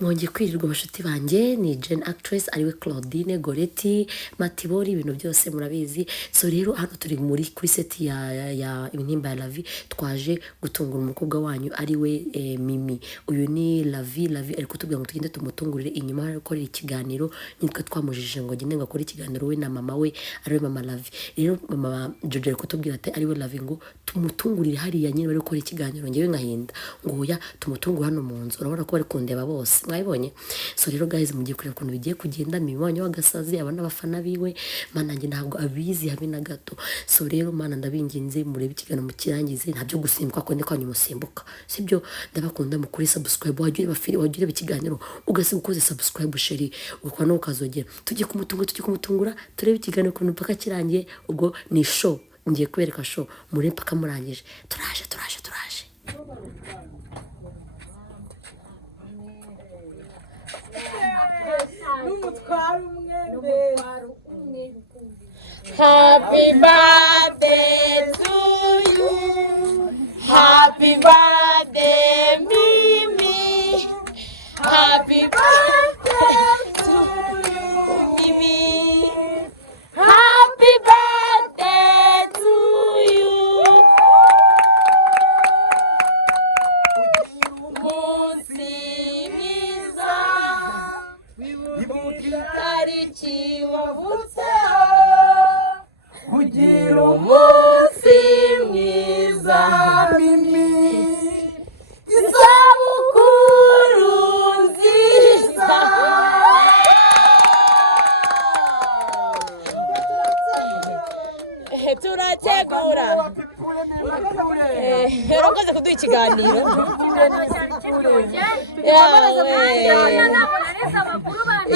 mwongeye kwirirwa abashuti banjye ni Gen Actress ariwe Claudine Goretti Matibori ibintu byose murabizi. So rero hano turi kuri set ya intimba ya Lavi, twaje gutungura umukobwa wanyu ariwe Mimi. Uyu ni Lavi ari kutubwira ngo tugende tumutungurire inyuma hari gukorera ikiganiro, nitwe twamujije ngo agende ngakora ikiganiro we na mama we ariwe mama Lavi. Rero mama Jojo ari kutubwira ati ariwe Lavi ngo tumutungurire hariya nyine bari gukora ikiganiro, ngewe ngahinda ngo ya tumutungura hano mu nzu, urabona ko bari kundeba bose mwabibonye. So rero guys mugiye kureba ukuntu bigiye kugenda, Mimi wanyu w'agasazi abana bafana biwe mana njye ntabwo abizi habe na gato. So rero mana ndabinginze murebe ikiganiro mukirangize, ntabyo gusimbuka ko ndi kwanyu musimbuka sibyo. Ndabakunda mukuri subscribe, wagire ikiganiro ugasiba ukoze subscribe sheri ukwa no ukazogera, tujye kumutungura turebe ikiganiro ukuntu mpaka kirangiye. Ubwo ni show, ngiye kubereka show murebe mpaka murangije. Turaje Happy birthday to you. Happy birthday, Mimi. Happy birthday to you, Mimi. Happy birthday to you. Musimiza. Itariki wavutseho. Kugira umunsi mwiza Mimi, isabukuru nziza. Turategura urakoze kuduha ikiganiro.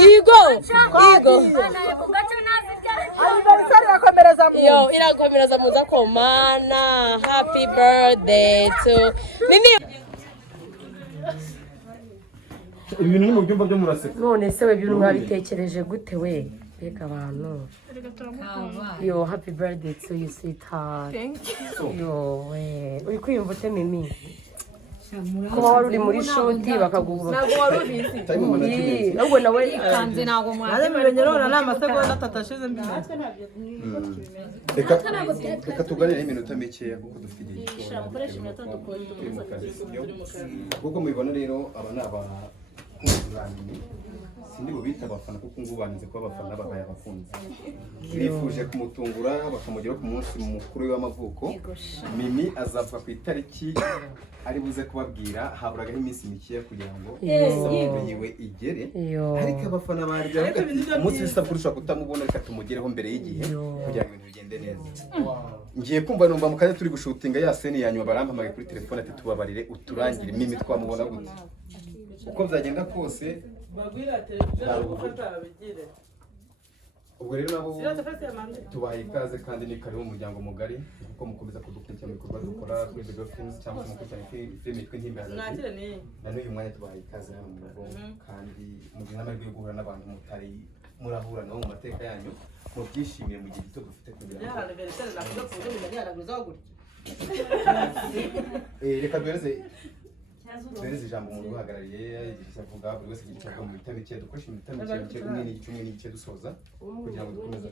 Igo yo irakomereza muza komana. Happy birthday to Mimi. Ibintu ni mu byumba byo muraseka. none se we ibintu mwabitekereje gute we beka abantu? Yo happy birthday to you sweetheart. Thank you. Yo we uri kwiyumva ute Mimi? Kuba wari uri muri shoti bakaguha Ntabwo wari ubizi. ahubwo nawe Ikanze ntabwo Maze mbimenye none na amasegonda atashize mbere. Reka tuganire iminota mikeya kuko dufite igihe gito. Kuko mubibona rero aba ni abakunzi, sindi bubita abafana kuko ngubanize kuba abafana babaye abakunzi. Bifuje kumutungura bakamugeraho ku munsi mukuru w'amavuko. Mimi azavuga ku itariki ari buze kubabwira, haburagaho iminsi mikeya kugira ngo yiwe igere. Ariko abafana barya umunsi w'isabukuru ushobora kutamubona, reka tumugereho mbere y'igihe kugira ngo ibintu bigende neza. Ngiye kumva numva mu kanya turi gushutinga ya scene ya nyuma barampamagaye kuri telefone ati tubabarire uturangire Mimi twamubona gute. Uko byagenda kose Bagwira televiziyo gufata abigire. ubwo rero nabo tubaye ikaze kandi ni karibu umuryango mugari kuko mukomeza kudukurikira mu bikorwa dukora kuri Video Films cyangwa se mukurikirana filime yitwa Intimba ya Lavi. Na n'uyu mwanya tubaye ikaze hano mu rugo kandi mugira n'amahirwe yo guhura n'abantu mutari murahura nabo mu mateka yanyu, mu byishimiye mu gihe gito dufite kugira ngo reka duhereze ijambo umuntu uhagarariye igihe avuga buri wese igihe cyavuga mu minota mike, dukoresha iminota mike umwe n'igice dusoza kugira ngo dukomeze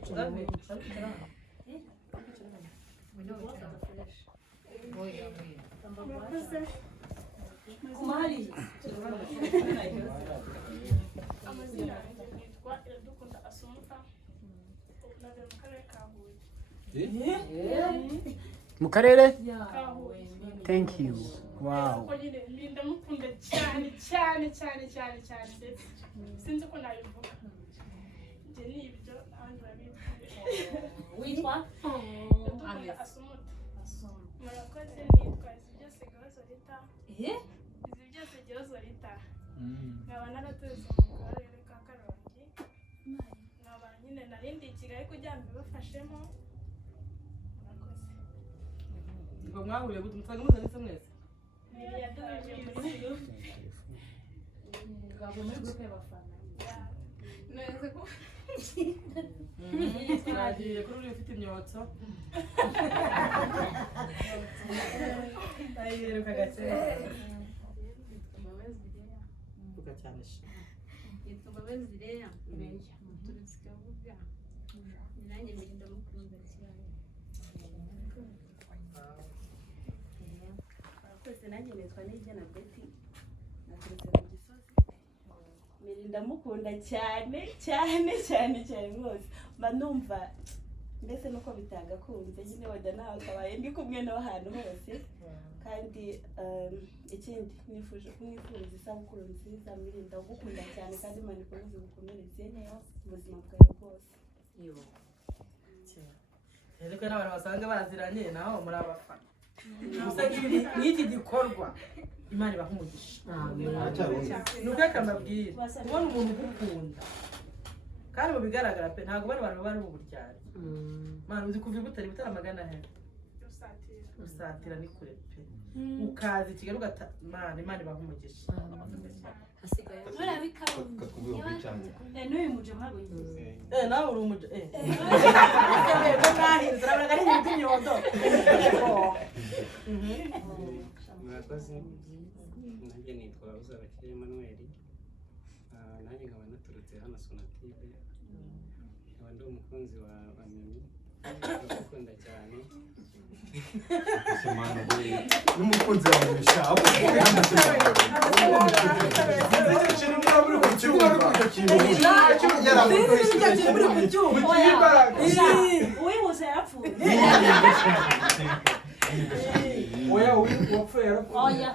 mu karere. Thank you. Wow. ndamukunda cyane sinzi ko nabivuga njye ni ibyo abandi babivuga. Witwa Asumuta. Murakoze, nitwa izi byose Gihozo Rita. Nkaba naratuze mu karere ka Karongi, nkaba nyine narindi i Kigali kugira ngo mbibafashemo. Murakoze. Ngo mwahuriye gute mutanga muzanitse mwese? Yaduhuje muri group. Ngabo muri group y'abafana. Neza ko Nagiye kuri uri ufite imyotso. Ayiruka gake. cyane sha. Yitwa Mbabazi Leya. Turutse Kabuga. Nanjye Mirinda mukunda cyane. Abakozi nanjye nitwa Nijyana Betty. Naturutse ku Gisozi. Mirinda mukunda cyane rwose. Mba numva mbese nuko bitagakunze nyine wajya nawe akabaye ndi kumwe no ahantu hose. Kandi ikindi nifuje kumwifuriza isabukuru nziza Mirinda gukunda cyane kandi Imana ikomeze gukomereze ubuzima bwawe bwose. Ariko n'abantu basanga baziranye naho muri abafana. Gusa n'iki gikorwa Imana ibaha umugisha. Nuko akamabwira kubona umuntu ugukunda kandi mu bigaragara pe ntabwo bari abantu bari uburyari. Mana uzi kuva Butare Butaramagana he usatira ni kure pe ukazi Kigali ugata Imana ibaha umugisha. hasigaye N'uyu muje ntabwo yize. Nawe uri umuje turabona ari ibintu by'imyondo. Murakoze. Nanjye nitwa Uzabakire Emmanuel. Nanjye nkaba naturutse hano Sonatube. Nkaba ndi umukunzi wa Mimi. Ndakunda cyane. Semana boy. N'umukunzi wawe mishabo. Uwihuse yarapfuye. Oya wapfuye yarapfuye. Oya.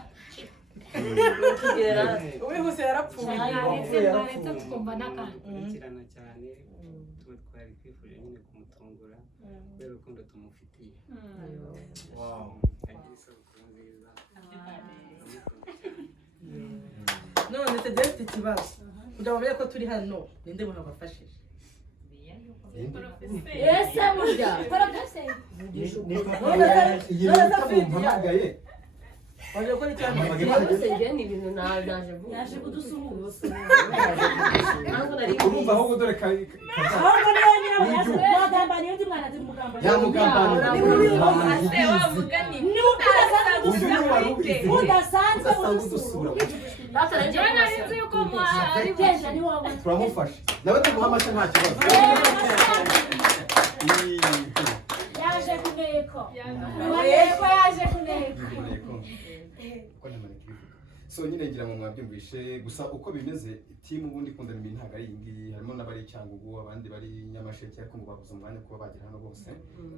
Uwihuse yarapfuye. Tukumva n'akandi. Kurikirana cyane. Twari twifuje nyine kumutungura kubera urukundo tumufitiye. Wow. Agira isabukuru nziza. None tugeze ikibazo kugira bamenye ko turi hano ninde muntu wabafashije. Ese burya. Porofese. Waje gukora icyana ni ibintu naje vuba Yaje kudusuhuza. ntabwo nari Urumva ahubwo dore Ahubwo niyo nyirawe yaje kugambaniye undi mwana ati mugambaniye. Udasanzwe udusura. Nzi yuko ari Genda ni wowe. turamufasha nawe tumuha amashyi nta kibazo. Yaje kuneko. Yaje kuneko. So nyine ngira ngo mwabyumvishe gusa uko bimeze team ubundi ikunda Mimi ntago ari ingi harimo n'abari Cyangugu abandi bari Nyamasheke ariko mubabuza umwanya kuba bagira hano bose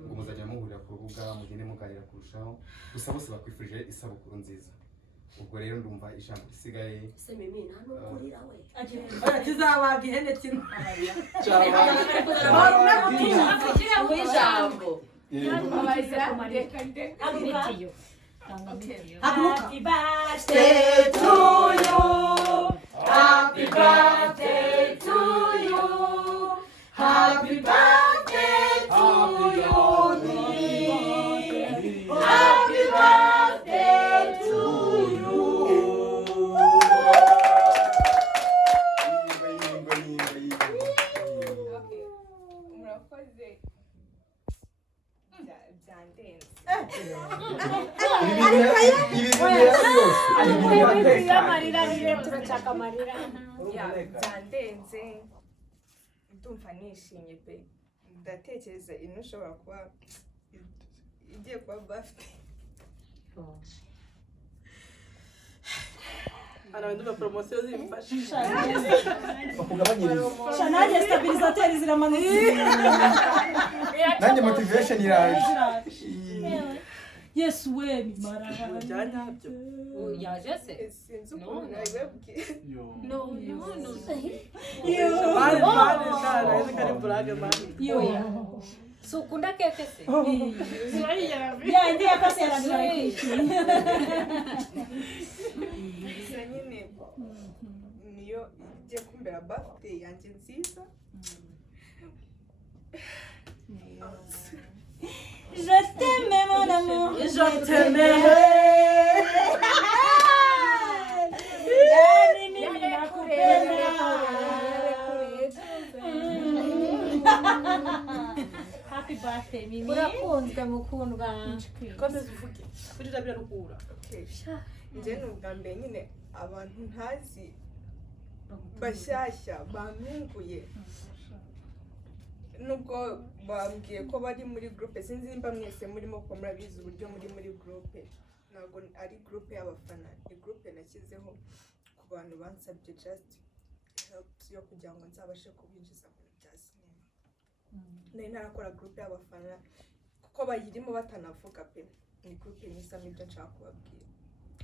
ngo muzajya muhurira ku rubuga mugende muganira kurushaho gusa bose bakwifurije isabukuru nziza. Ubwo rero ndumva ijambo risigaye se Mimi nta n'ukurira we kizabaga ihene kimwe. Happy birthday to you. Happy birthday to you. Happy birthday to you. Happy birthday to you. Murakoze. Byandenze. Byandenze ndumva nishimye pe ndatekereza ino ushobora kuba igiye kuba birthday. Ananduma promotion zimfasha. Chanel stabilisateur ziramanutse. nanjye motivation iraje. Yes we mara. Byanyabyo. yaje se. Sinzi ukuntu nabibabwiye. No. Sukunda keke se. Ya ndi yakase yarangara kwishyura. Gusa nyine niyo igiye kumbera birthday yanjye nziza. Je t'aime mon amour. Je t'aime. Yani mimi nakupenda. Happy birthday Mimi. Urakunzwe mukundwa. Komeza uvuge. Kurira birarukura. Okay. Njye ni ubwa mbere nyine abantu ntazi bashyashya bantunguye nubwo bambwiye ko bari muri groupe sinzi nimba mwese murimo ko murabizi uburyo muri groupe ntabwo ari groupe y'abafana ni groupe nashyizeho ku bantu bansabye just help yo kugira ngo nzabashe kubinjiza mu bya sinema nari narakora groupe y'abafana kuko bayirimo batanavuga pe ni groupe nyisamo ibyo nshaka kubabwira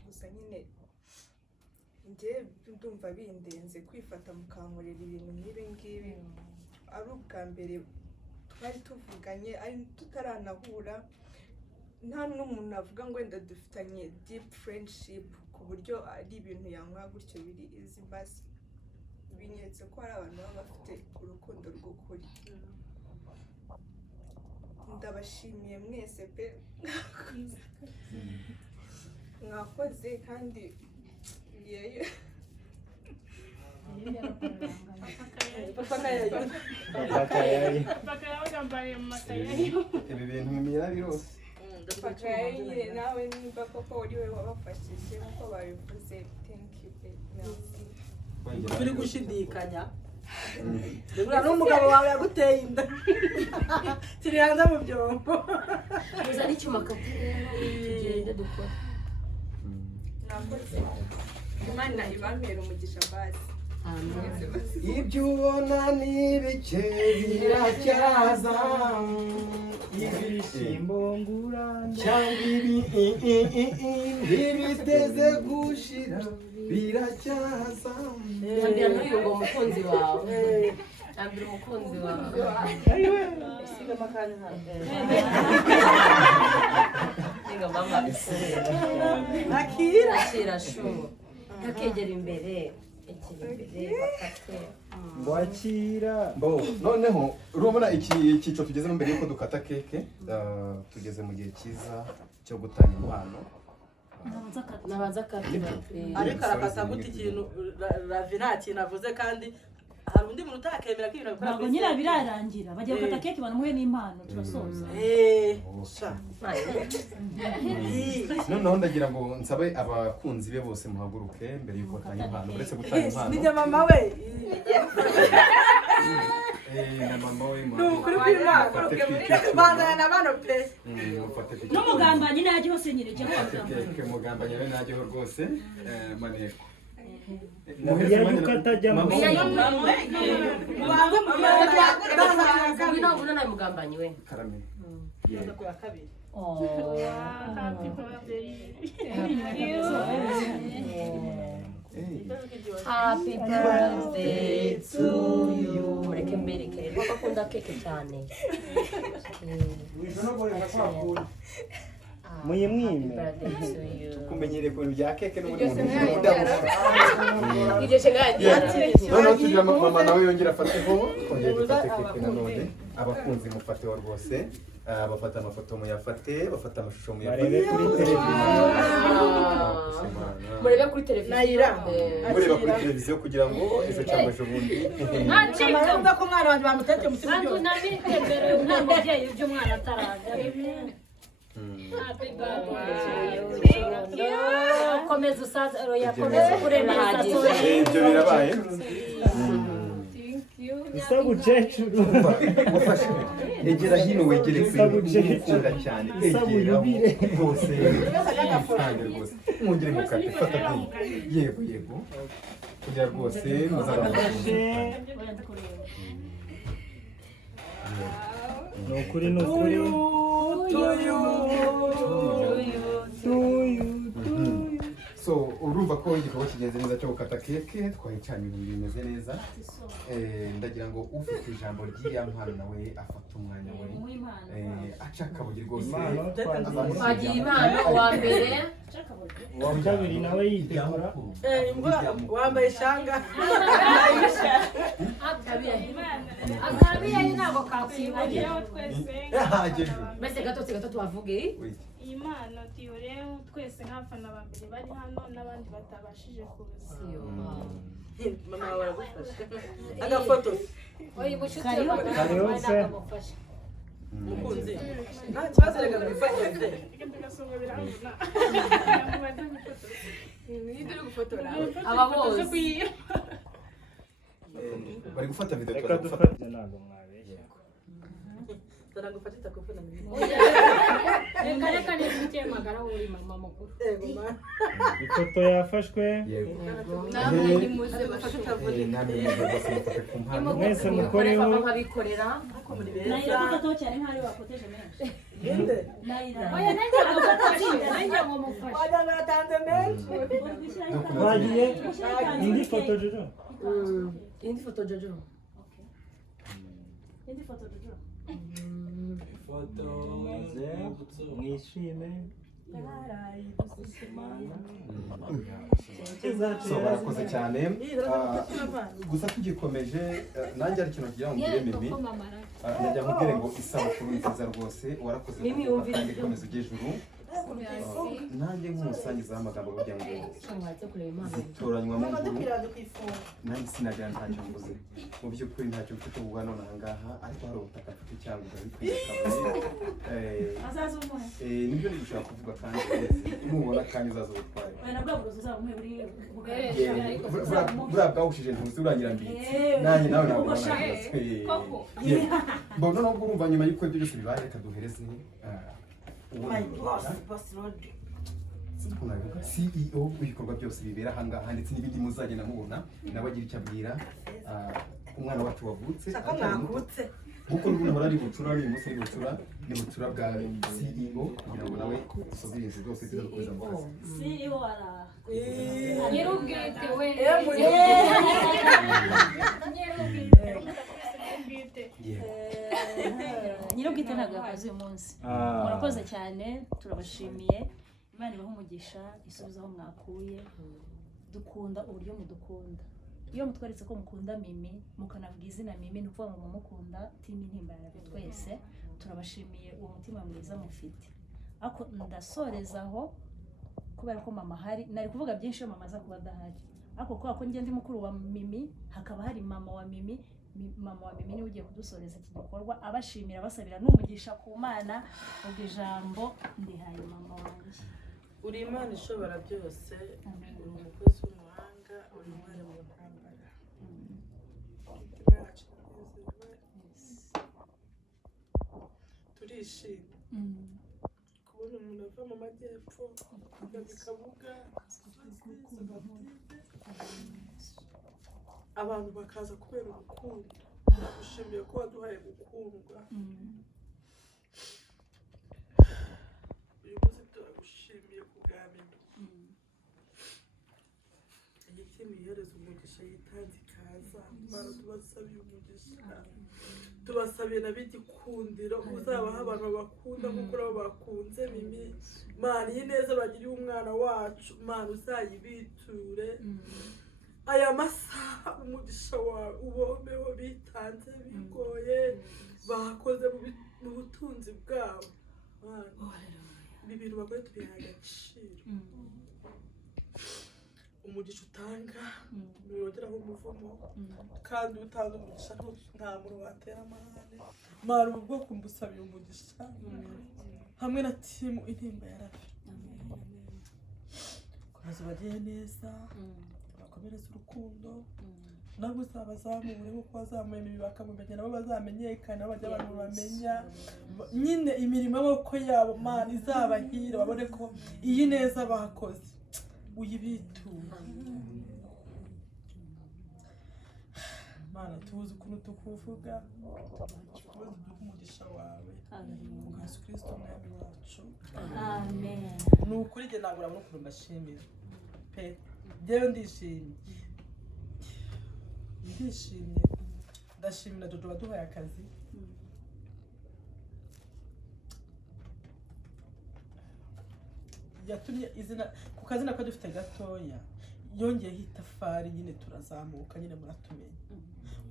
gusa nyine njye ndumva bindenze kwifata mukankorera ibintu nk'ibi ngibi ari ubwa mbere twari tuvuganye ari tutaranahura nta n'umuntu avuga ngo wenda dufitanye deep friendship ku buryo ari ibintu yankwa gutyo biri izi basi binyeretse ko hari abantu baba bafite urukundo rw'ukuri ndabashimiye mwese pe mwakoze kandi yeyo ibi bintu bimira birose pakaye nawe nimba koko uri we wabafashije nkuko babivuze thank you pe turi gushidikanya uriya n'umugabo wawe yaguteye inda kiri hanze mu byombo uzana icyuma kati tugende dukora nakoze imana ibampera umugisha basi ibyo ubona ni bike biracyaza ibishyimbo cyangwa ibiteze gushira biracyaza yambira n'uyu ngo umukunzi wawe yambira umukunzi wawe sigama kandi niga mama akira shubo kakegera imbere Wakira. Bo noneho urabona iki cyico tugezemo mbere yuko dukata keke tugeze mu gihe cyiza cyo gutanga impano nabanza kati ariko arakata gute ikintu Ravi nta kintu avuze kandi hari undi muntu utakemera ko ibintu bikora ntabwo nyine birarangira bagiye gukata keke banamuhe n'impano turasoza noneho ndagira ngo nsabe abakunzi be bose muhaguruke mbere yuko batanga impano uretse gutanga impano ni mama we na mama we kuri kw'Imana bandana na bano pe n'umugambanyi najye hose nyine jya keke mugambanyi we najyeho rwose maneko Muhiya yukatajya mu Wino na mugambanyi we karame Happy birthday to you. Mureke mbereke rero bakunda keke cyane. Muyimwime. Kumenyere ko bya keke no muri muntu. Ije chengadi. Noneho tugira mama nawe yongera afateho kongera dufate keke nanone abakunzi mufate rwose bafata amafoto muyafate bafata amashusho muyafate Barebe kuri televiziyo. Murebe kuri televiziyo. Mureba kuri televiziyo kugira ngo ejo cyangwa ejo bundi nta ko mwana wanjye bamutetse mu kibuga kandi unabitembere nta mubyeyi ibyo umwana ataraza komeza usaza yakomeza kuremeza ibyo birabaye Isa bucecuru. Ufashe egera hino wegere kwikunda cyane egera rwose kandi rwose mwongere mukate fata yego yego kugira rwose muzabafashe Nukuri so urumva ko igikorwa kigenze neza cyo gukata keke twahicanye ibintu bimeze neza ndagira ngo ufite ijambo ry'iya mpano nawe afata umwanya we aca akabugi rwose Wagiye impano wa mbere Uwa kabiri nawe yitegura. wambaye shanga akabiye ntabwo kakwibagira yahagije mbese gato tuhavuge iyi mpano tuyoreho twese nk'abafana ba mbere bari hano n'abandi batabashije kuza mama wawe aragufasha agafoto oyi bushuti Kariho se. mukunzi nta kibazo reka gufatira reka tugasoma birabona nibyo uri gufotora aba bose bari gufata video reka tuza dufate ntabwo mwabeshya Taragufatita kuko na mimi. Reka nizite magara uri mama mukuru. Ego ma. ifoto yafashwe Namwe ni muze bafata mwese mukoreho babikorera. Naira kuko cyane nk'ari wakoteje menshi. Inde. Naira. Oya nanjye nanjye ngo mufashe. Waja ngatanze menshi. bagiye indi foto Jojo indi foto Jojo Indi foto Jojo. mwishime so barakoze cyane gusa tugikomeje nanjye ari ikintu kugira ngo ngire Mimi najya nkubwire ngo isabukuru nziza rwose warakoze kandi komeza ujye ijuru nanjye nk'umusangiza w'amagambo burya ngo zitoranywamo nkuru nanjye sinagira ntacyo mvuze mu by'ukuri ntacyo mfite kuvuga none aha ngaha ariko hari ubutaka mfite cyangwa nibyo nishobora kuvuga kandi nubona akanya uzaza ubutware buriya bwawushije ntuzi urangira mbitse nanjye nawe ntabwo mbona nubwo urumva nyuma y'uko ibyo byose bibaye reka duhereze CEO w'ibikorwa byose bibera aha ngaha ndetse n'ibindi muzagenda mubona nawe agira icyo abwira umwana wacu wavutse kuko n'ubundi ahora ari bucura n'uyu munsi ari bucura ni bucura bwa CEO kugira ngo nawe dusoze ibintu byose tuzakomeza mu kazi CEO ara Nyirubwite we. Nyirubwite ntabwo yakoze uyu munsi. Murakoze cyane turabashimiye. Imana ibahe umugisha isubiza aho mwakuye. Dukunda uburyo mudukunda. Iyo mutweretse ko mukunda Mimi mukanavuga izina Mimi ni ukuvuga ngo mumukunda timu Intimba Yarabe twese turabashimiye uwo mutima mwiza mufite. Ako ndasorezaho kubera ko mama hari nari kuvuga byinshi iyo mama aza kuba adahari. Ako ko njye ndi mukuru wa Mimi hakaba hari mama wa Mimi niwe ugiye kudusoreza iki gikorwa abashimira basabira n'umugisha ku Mana ubwo ijambo ndihaye mama wanjye. Uri Imana ishobora byose, uri umukozi w'umuhanga, uri umwari mu ntambara. Turishimye kubona umuntu ava mu majyepfo bikabuga abantu bakaza kubera urukundo. Dushimiye ko waduhaye gukundwa. Uyu munsi turagushimiye kuganira. Igitimu ihereza umugisha yitanze ikaza. Mana tubasabiye umugisha. Tubasabiye n'ab'igikundiro uzabaha abantu bakunda kuko nabo bakunze Mimi. Mana iyi neza bagiriye umwana wacu. Mana uzayibiture. Aya masaha umugisha wawe ubomeho bitanze bigoye bakoze mu butunzi bwabo. Ibi bintu bagoye tubihaye agaciro. Umugisha utanga ntiwongeraho umuvumo kandi utanga umugisha nta muntu watera amahane. Mara ubu bwoko mbusabiye umugisha hamwe na timu Intimba Yarabe. Komeza bagiye neza bakomereza urukundo nabo uzabazamure kuko bazamuye Mimi bakamumenya nabo bazamenyekana bajya abantu bamenya nyine imirimo y'amaboko yabo. Mana izabahira babone ko iyi neza bakoze uyibitura. Mana tuzi ukuntu tukuvuga tuzi umugisha wawe kubwa Yesu Kristo umwami wacu. Amen. Ni ukuri njye ntabwo urabona ukuntu mbashimira pe. Njyewe ndishimye ndashimira Jojo waduhaye akazi. Yatumye izina ku kazina ko dufite gatoya yongeyeho itafari nyine turazamuka nyine muratumenya.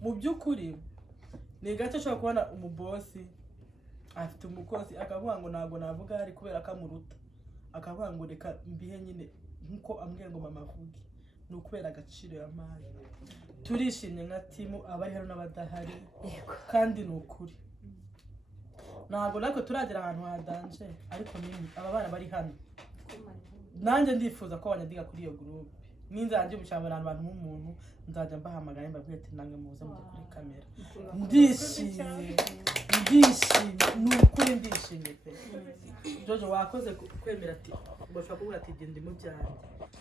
Mu by'ukuri ni gato ushobora kubona umubosi afite umukozi akavuga ngo ntabwo navuga ari kubera ko amuruta, akavuga ngo reka mbihe nyine nkuko ambwiye ngo mama avuge. Ni ukubera agaciro y'amari. Turishimye nka timu abari hano n'abadahari kandi ni ukuri ntabwo natwe turagera ahantu hadanje ariko Mimi aba bana bari hano nanjye ndifuza ko banyadiga kuri iyo groupe ninzajya umushyamba abantu nk'umuntu nzajya mbahamagara mbabwira ati nange muze muze kuri kamera ndishimye ni ukuri ndishimye pe Jojo wakoze kwemera ati bashaka kuvuga ati genda mu byanjye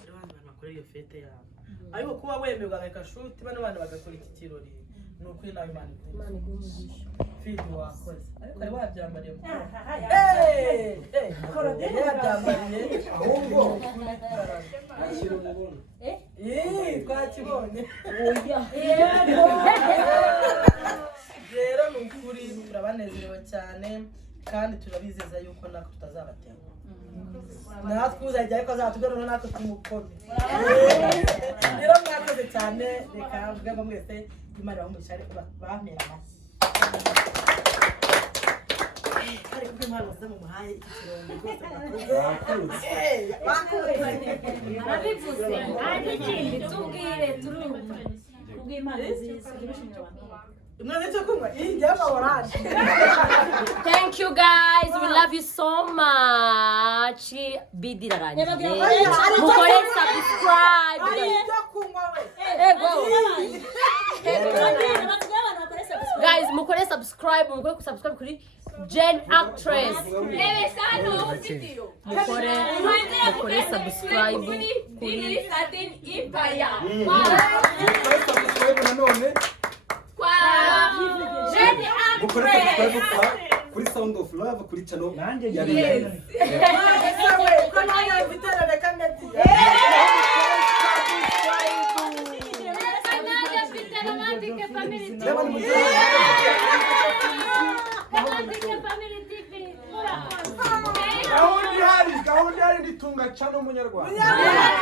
rero abantu bakora iyo fete yabo ariko kuba wemerwa agaka shuti bano bana bagakora iki kirori ni ukuri nawe Imana Fidi wakoze ariko ari wabyambariye yabyambariye ahubwo twakibonye rero ni ukuri turabanezerewe cyane kandi turabizeza yuko natwe tutazabatema natwe uzajya ariko azatugarura natwe tumukome rero mwakoze cyane reka mvuge ngo mwese Imana bamugisha ariko bamera amashyi ariko impano zamuhaye iki kirombe rwose arabivuze ari ikindi tubwire kubw'Imana nziza turishimira abantu Thank you guys. We love you so much. Bidira rangiye. Mukore subscribe. Guys, mukore subscribe kuri Jen Actress. Mukore subscribe kuri Satin Empire. Kuri Sound of Love kuri channel ya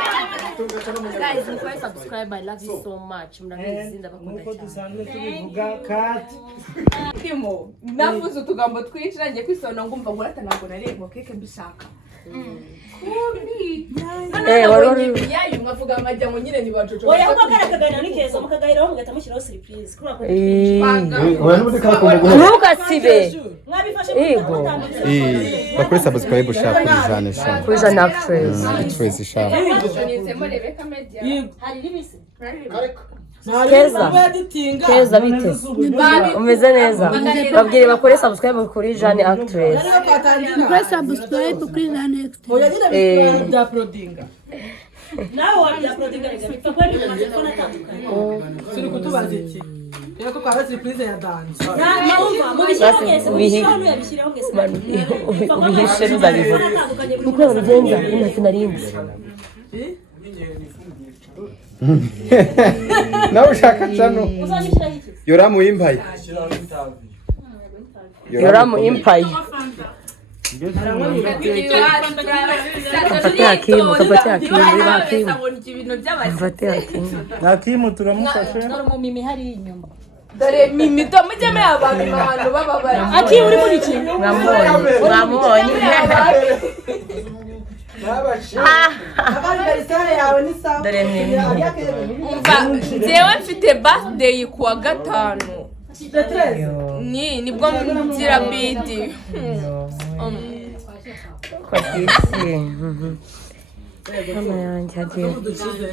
Guys, mukore subscribe. I love you so much. Murabizi ndabakunda cyane. Dusanzwe tubivuga kat. Timo, navuze utugambo twinshi nanjye kwisona ngumva ngurata ntabwo narembo keke mbishaka. Warori yayi mwavuga amajya ngo nyine ni bajojo. Oya uko karakagana ni keza mukagahiraho mugatamukiraho surprise kuri ako. Oya n'ubundi karakomeye. Ntukasibe. Mwabifashe bakore subscribe shaka kuri Jane Shaka. Kuri Jen Actress. Actress Shaka. hari limisi. Keza bite? Umeze neza. Babwire bakore subscribe kuri Jen Actress. Bakore subscribe kuri Jen Actress. bya prodinga Nawe wabyaprodinga rega bipfa kwa ni telefone atandukanye. turi kutubaza iki rero ko kwa surprise ya dance ubihishe nzabivuga kuko babigenza intoki narinzi nawe ushaka channel Yoramu Empire. Yoramu Empire. Hakimu turamufashe. Dore mu mimi hari inyuma. Dore mimi to mujyame abantu bababara. Aki uri muri iki? Mwamubonye. Dore mimi. Jewe mfite birthday kuwa gatanu. Nibwo ngira bidi.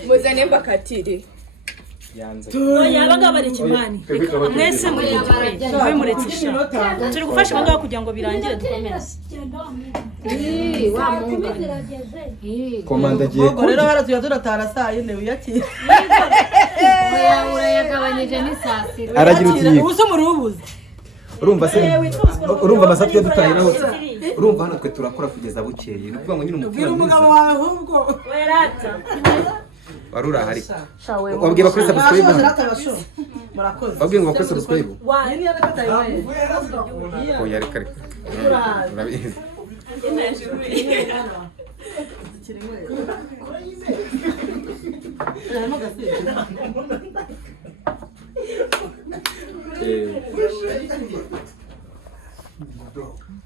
Muzane mbakatire. Oya abagabo bari kimani. Mwese muri gikwe muretse. Turi gufasha abagabo kugira ngo birangire dukomeze. Wa mungu. Komanda giye. Rero baratuye turatara saa yine wiyakira. Oya urayagabanyije ni saa sita. Aragira uti ubuso muri ubuze. urumva amasatu yadutahiraho urumva hano twe turakora kugeza bukeye ni kuvuga ngo nyine umutima umugabo wawe ahubwo werata warura hari wabwiye bakuri subscribe murakoze wabwiye ngo bakuri subscribe yini yakataye oya reka reka urabizi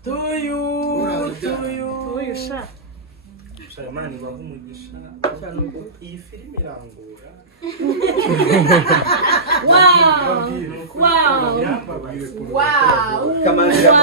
tuyu Shamani bahumugisha iyi filime irangura wow Kamanzi wow